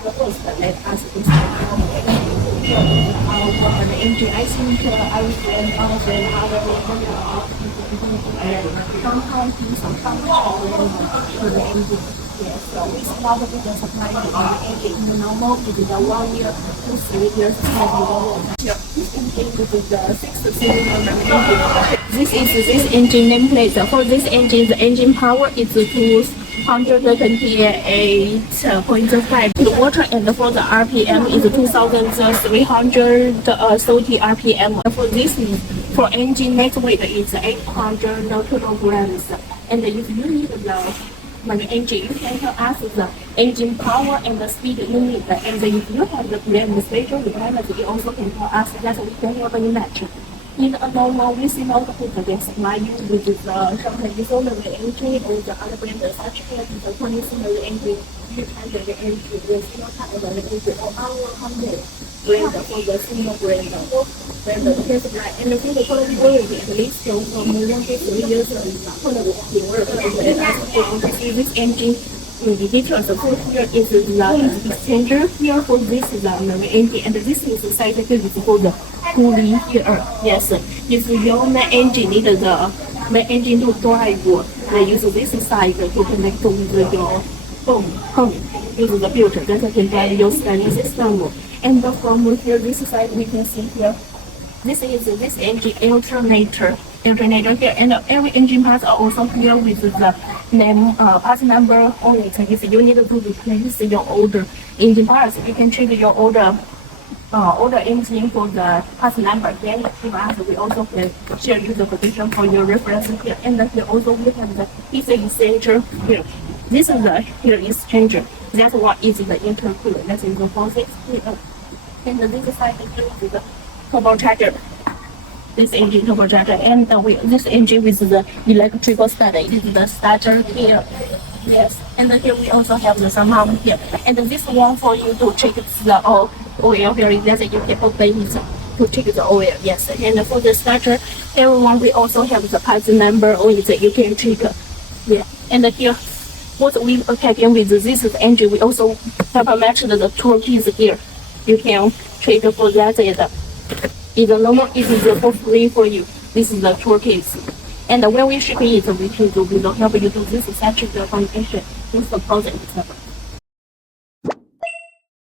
First, let us discuss the engine. I think I will send other sometimes the engine. Yes, so we start with the supply of the engine in the normal within the 1 year to 3 years This engine is the 6th cylinder engine. This engine nameplate. For this engine, the engine power is 228.5 kW, and for the RPM is 2,330 RPM. For engine net weight is 800 kilograms. And if you need the engine, you can tell us the engine power and the speed limit. And if you have the special requirements, you also can tell us that we can help you match. In a normal, we Sinooutput can supply you with the ShangChai disorderly engine or the other brands such as the 20-cylinder engine, 300 engine, the Sinooutput engine, or our company brand for the Sinooutput brand can supply. And for the quality warranty, at least from 1 to 3 years, this engine in the details. So here is the exchanger. Here for this is the main engine, and this is the side that is for the pulley here. Yes, if your main engine need the main engine to drive, they use this side to connect with your home. Use the filter that can drive your scanning system. And from here, this side we can see here. This is this engine alternator here, and every engine parts are also here with the name part number on it. If you need to replace your older engine parts, you can check your older engine for the part number. Then give us, we also can share you the quotation for your reference here. And here also we have the exchanger here. This is the here exchanger. That's what is the intercooler. That is the process here. And this side here is the turbocharger. This engine turbocharger, and this engine with the electrical starter. It is the starter here. Yes, and here we also have the some here. And this one for you to check the oil here. That you can open it to check the oil. Yes, and for the starter, everyone we also have the part number on it. You can check. Yeah, and here what we packing with this engine, we also have matched the tool keys here. You can check for that. Is the normal, it is for free for you. This is the tool case. And when we ship it, we don't help you do this such the foundation. This is the project.